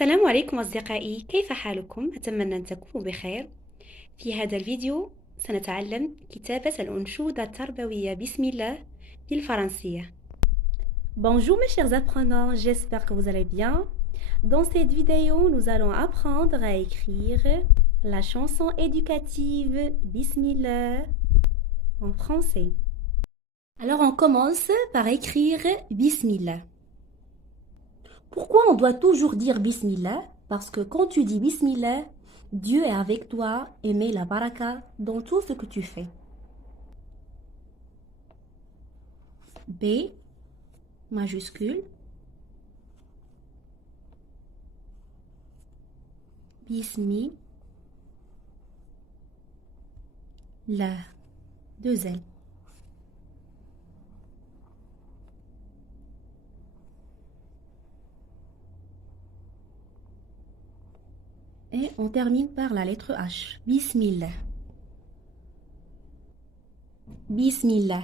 السلام عليكم أصدقائي، كيف حالكم؟ أتمنى أن تكونوا بخير. في هذا الفيديو سنتعلم كتابة الأنشودة التربوية بسم الله بالفرنسية. Bonjour mes chers apprenants, j'espère que vous allez bien. Dans cette vidéo, nous allons apprendre à écrire la chanson éducative Bismillah en français. Alors on commence par écrire Bismillah. Pourquoi on doit toujours dire Bismillah? Parce que quand tu dis Bismillah, Dieu est avec toi et met la baraka dans tout ce que tu fais. B majuscule. Bismillah. 2 L. Et on termine par la lettre H. Bismillah. Bismillah.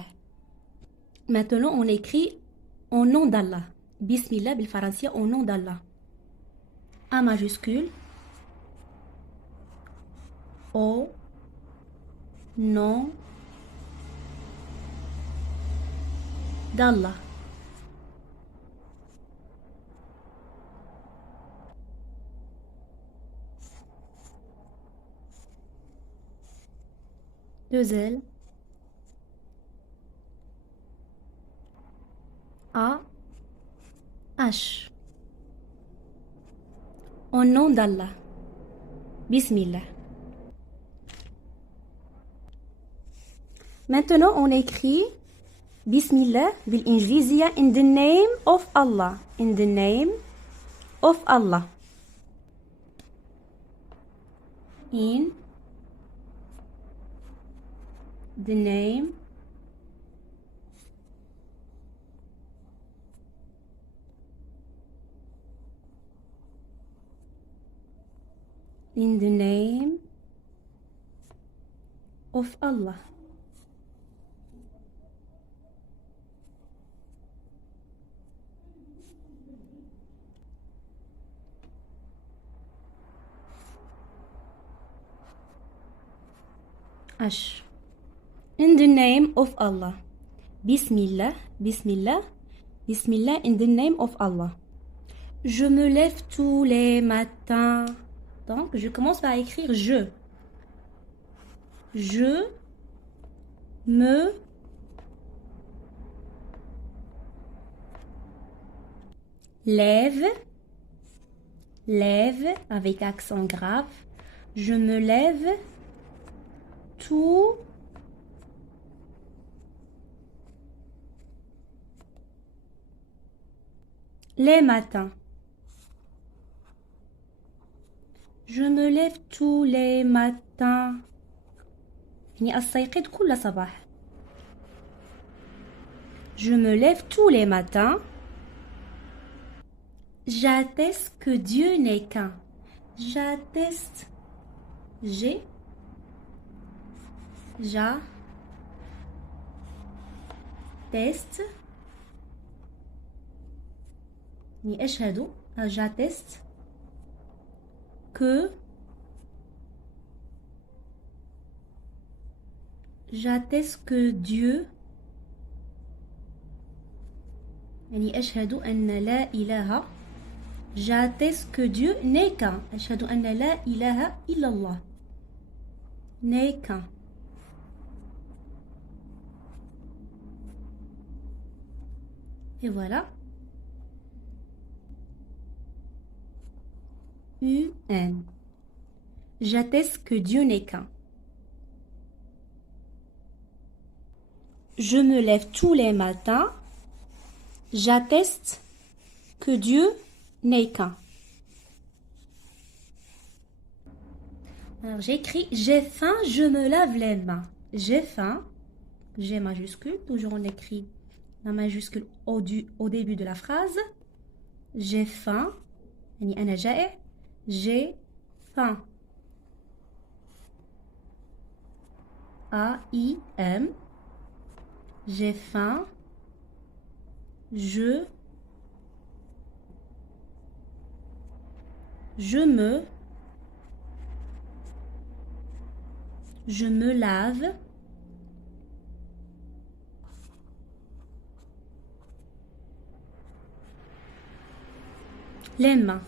Maintenant, on écrit au nom d'Allah. Bismillah bil faransiya au nom d'Allah. A majuscule. Au nom d'Allah. Deux L. A H. Au nom d'Allah. Bismillah. Maintenant, on écrit Bismillah بالإنجليزية in the name of Allah. In the name of Allah. In the name in the name of Allah. H. In the name of Allah. Bismillah, Bismillah, Bismillah in the name of Allah. Je me lève tous les matins. Donc, je commence par écrire je. Je me lève, lève avec accent grave. Je me lève tous les matins. Je me lève tous les matins. يعني أستيقظ كل صباح. Je me lève tous les matins. J'atteste que Dieu n'est qu'un. J'atteste. J'ai. J'atteste. يعني أشهد. J'atteste que j'atteste que Dieu يعني أشهد أن لا إله j'atteste que Dieu n'est qu'un أشهد أن لا إله إلا الله n'est qu'un et voilà UN j'atteste que Dieu n'est qu'un. Je me lève tous les matins. J'atteste que Dieu n'est qu'un. Alors j'écris j'ai faim, je me lave les mains. J'ai faim, G majuscule, toujours on écrit la majuscule au début de la phrase. J'ai faim, يعني أنا جائع. J'ai faim. A-I-M. J'ai faim. Je Je me lave les mains.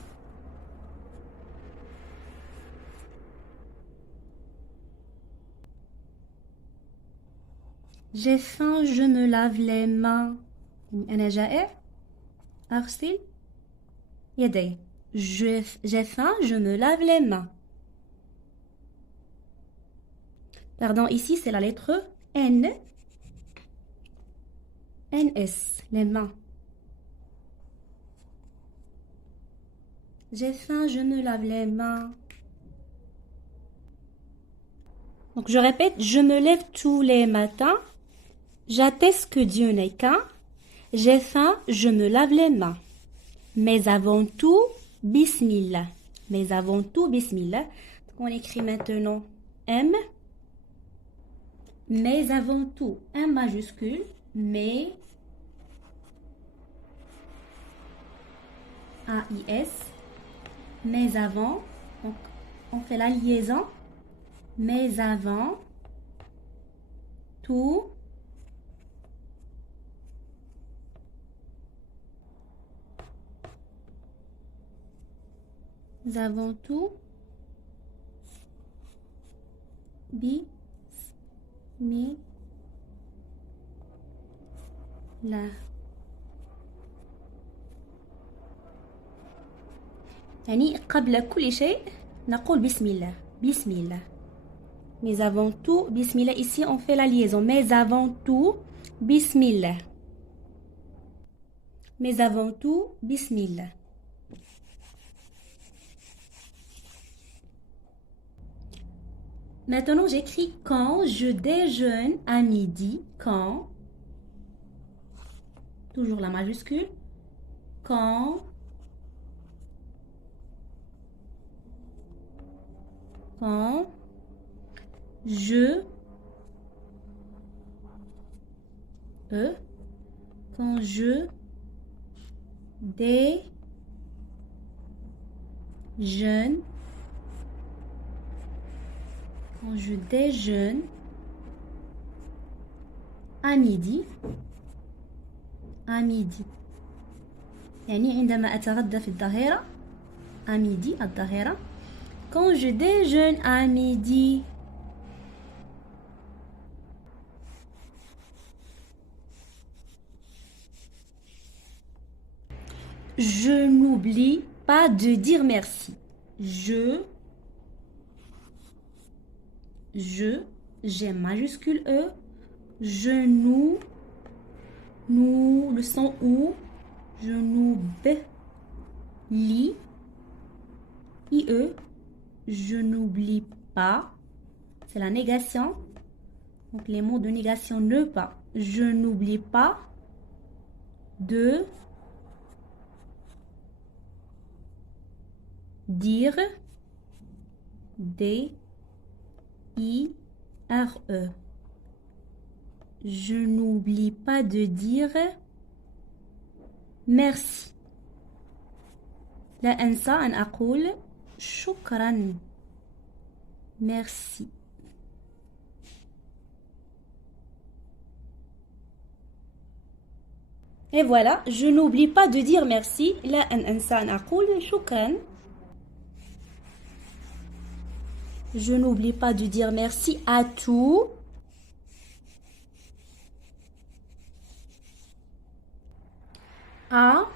J'ai faim, je me lave les mains. أنا جائع أغسل يدي. J'ai faim, je me lave les mains. Pardon, ici c'est la lettre N. NS, les mains. J'ai faim, je me lave les mains. Donc je répète, je me lève tous les matins. J'atteste que Dieu n'est qu'un. J'ai faim, je me lave les mains. Mais avant tout, Bismillah. Mais avant tout, Bismillah. Donc on écrit maintenant M. Mais avant tout, M majuscule. Mais A-I-S. Mais avant. Donc on fait la liaison. Mais avant tout. Nous avons tout. Bi. Mi. La. يعني قبل كل شيء نقول بسم الله. بسم الله. Mais avant tout, bismillah. Ici, on fait la liaison. Mais avant tout, bismillah. Mais avant tout, bismillah. Maintenant, j'écris quand je déjeune à midi. Quand. Toujours la majuscule. Quand. Quand. Je. Quand je. Déjeune. Quand je déjeune à midi. À midi. يعني عندما أتغدى في الظهيرة. À midi. الظهيرة. Quand je déjeune à midi. Je n'oublie pas de dire merci. J'ai majuscule E. Je nous, le son OU. Je n'oublie, IE. Je n'oublie pas. C'est la négation. Donc les mots de négation ne pas. Je n'oublie pas de dire, D-I-R-E. Je n'oublie pas de dire merci. لا أنسى أن أقول شكرا. Merci. Et voilà, je n'oublie pas de dire merci. لا أنسى أن أقول شكرا. Je n'oublie pas de dire merci à tout. À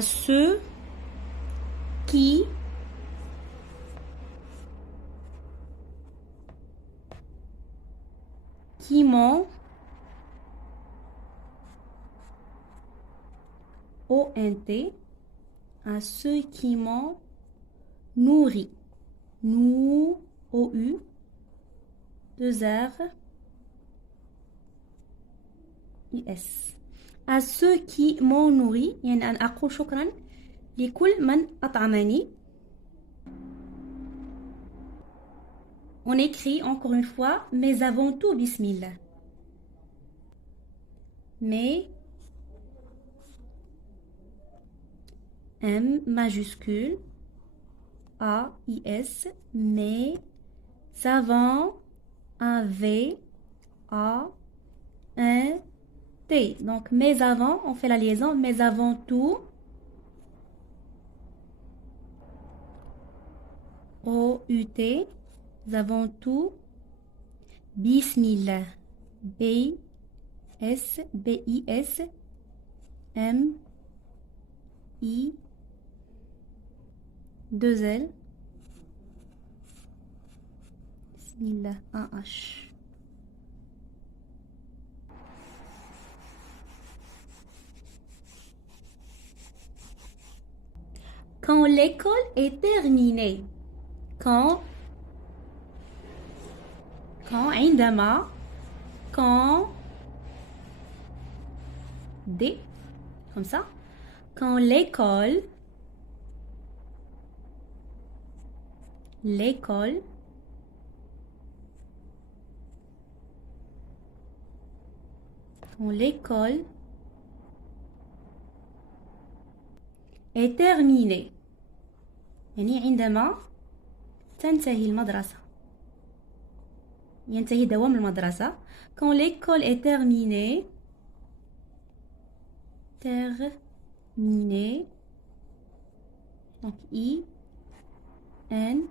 ceux qui m'ont ONT, à ceux qui m'ont nourri. Nous, OU, 2 R, IS. À ceux qui m'ont nourri. يعني أن أقول شكرا لكل من أطعمني. On écrit encore une fois, mais avant tout, Bismillah. Mais, M majuscule, A, I, S, mais, avant, un V, A, un T. Donc, mais avant, on fait la liaison, mais avant tout, O, U, T, avant tout, Bismillah, B, S, B, I, S, M, I, 2 L, Bismillah, un H. Quand l'école est terminée, quand عندما quand D comme ça quand l'école quand l'école est terminée يعني عندما تنتهي المدرسة ينتهي دوام المدرسة quand l'école est terminée donc I N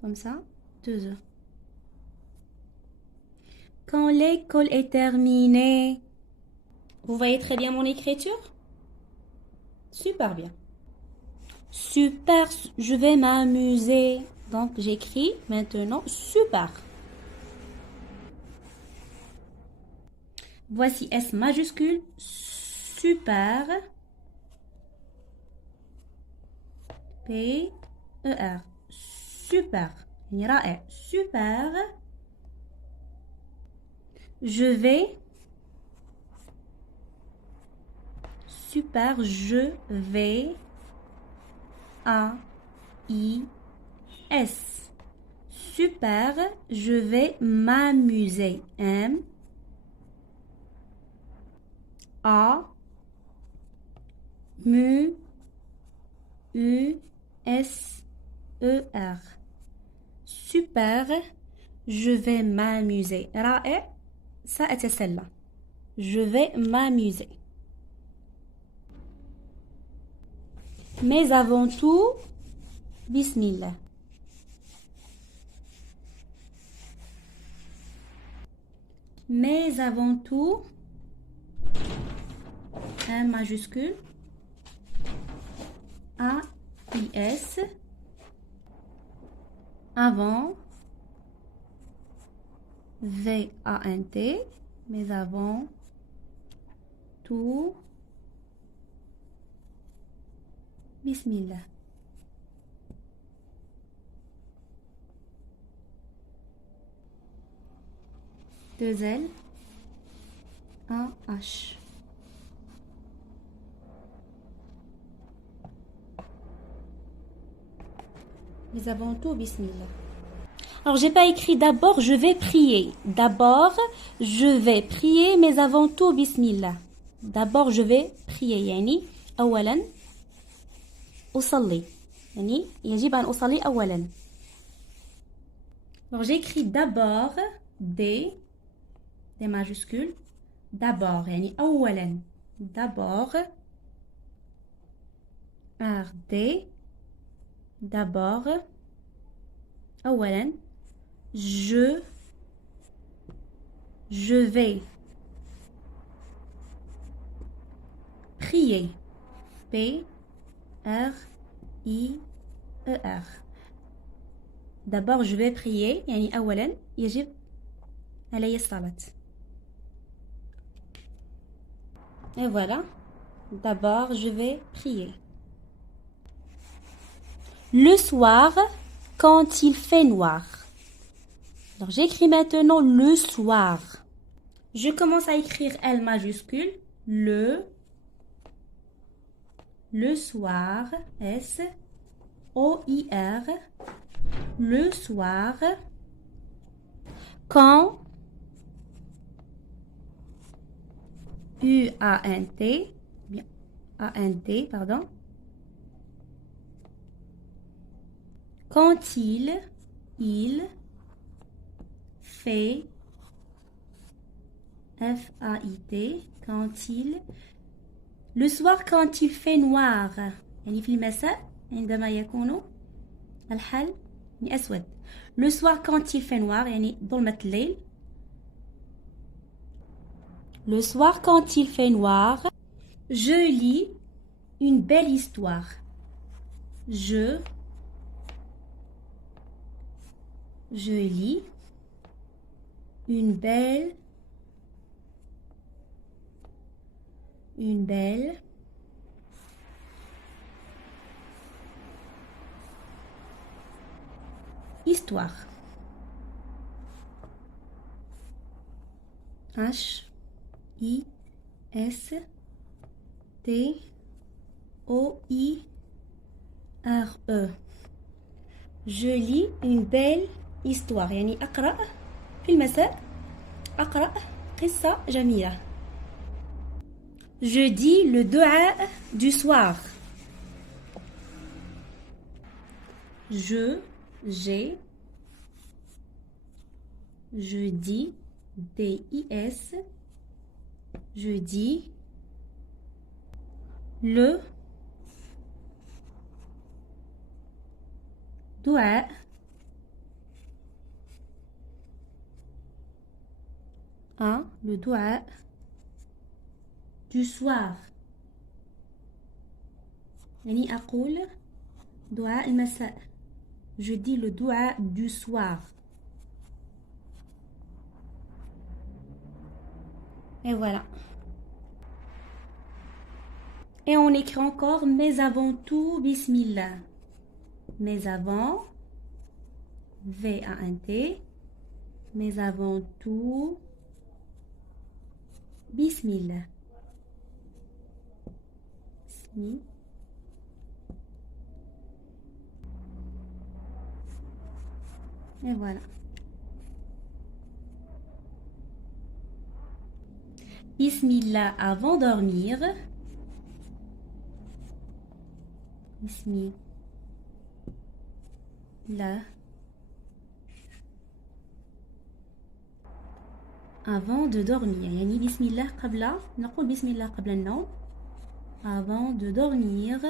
comme ça 2 E quand l'école est terminée. Vous voyez très bien mon écriture? Super bien. Super, je vais m'amuser. Donc j'écris maintenant super. Voici S majuscule, super. P, E, R. Super. رائع. Super. Je vais. Super, je vais. A, I, S. Super, je vais m'amuser. M, A, M, U, S, E, R. Super, je vais m'amuser. رائع, سأتسلى. Je vais m'amuser. Mais avant tout, Bismillah. Mais avant tout, un majuscule, A, I, S, avant, V, A, N, T, mais avant tout, Bismillah. Deux L, un H. Mais avant tout, Bismillah. Alors, j'ai pas écrit d'abord, je vais prier. D'abord, je vais prier, mais avant tout, Bismillah. D'abord, je vais prier. يعني أولا أصلي. يعني يجب أن أصلي أولا. Alors, j'ai écrit d'abord, des majuscules. D'abord, يعني أولا. D'abord, R, D. D'abord, أولا. Je vais prier. P, R, I, E, R. D'abord, je vais prier. يعني أولا يجب علي الصلاة. Et voilà. D'abord, je vais prier. Le soir, quand il fait noir. Alors, j'écris maintenant le soir. Je commence à écrire L majuscule. Le soir. S, O, I, R. le soir, quand, U-A-N-T, bien, A-N-T, pardon, quand il fait, F-A-I-T, quand il, le soir quand il fait noir, يعني في المساء عندما يكون الحال يعني أسود. Le soir quand il fait noir يعني ظلمة الليل. Le soir quand il fait noir, je lis une belle histoire. Je lis une belle histoire. H-I-S-T-O-I-R-E. Je lis une belle histoire. يعني أقرأ في المساء أقرأ قصة جميلة. Je dis le dua du soir. Je dis, D-I-S, je dis le dua le dua du soir. يعني أقول دعاء المساء. Je dis le dua du soir. Et voilà. Et on écrit encore mais avant tout Bismillah. Mais avant, V-A-N-T, mais avant tout Bismillah. Et voilà. Bismillah avant dormir. Bismillah. Avant de dormir. يعني Bismillah قبل نقول Bismillah قبل النوم. Avant de dormir.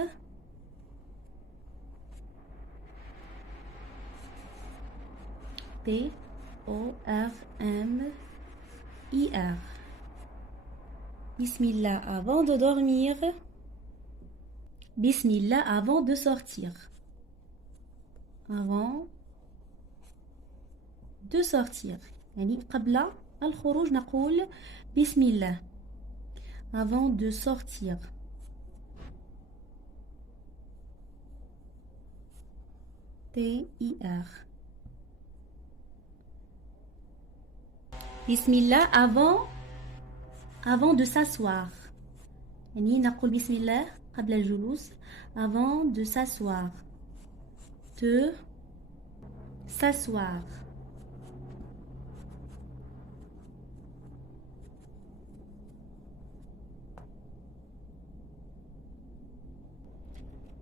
P-O-R-M-I-R. Bismillah avant de dormir. Bismillah avant de sortir. Avant de sortir. يعني قبل الخروج نقول Bismillah. Avant de sortir. T-I-R. Bismillah avant de s'asseoir. يعني نقول Bismillah قبل الجلوس avant de s'asseoir. De s'asseoir.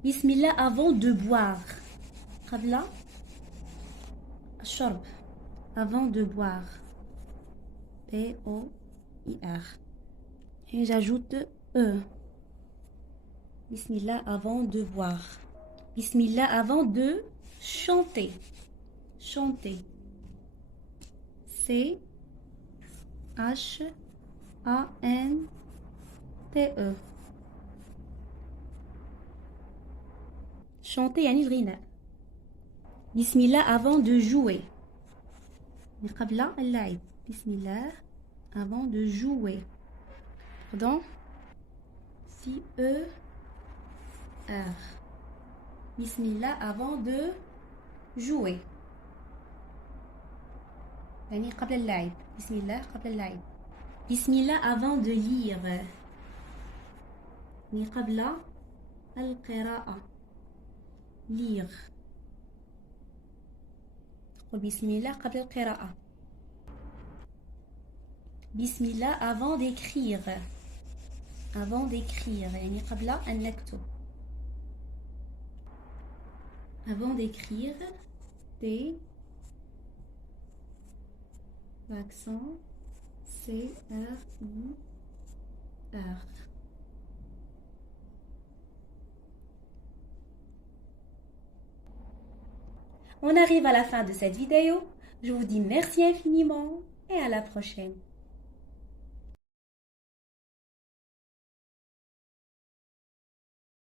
Bismillah avant de boire. قبل الشرب. Avant de boire. P-O-I-R. Et j'ajoute E. Bismillah avant de boire. Bismillah avant de chanter. Chanter. C-H-A-N-T-E. Chanter يعني الغناء. Bismillah avant de jouer. قبل اللعب. Bismillah avant de jouer. Pardon. C-E-R. Bismillah avant de jouer. يعني قبل اللعب. Bismillah قبل اللعب. Bismillah avant de lire. يعني قبل القراءة. Lire. قل بسم الله قبل القراءة. بسم الله avant d'écrire. Avant d'écrire يعني قبل أن نكتب. Avant d'écrire, D, l'accent, C, R, I, R. On arrive à la fin de cette vidéo. Je vous dis merci infiniment et à la prochaine.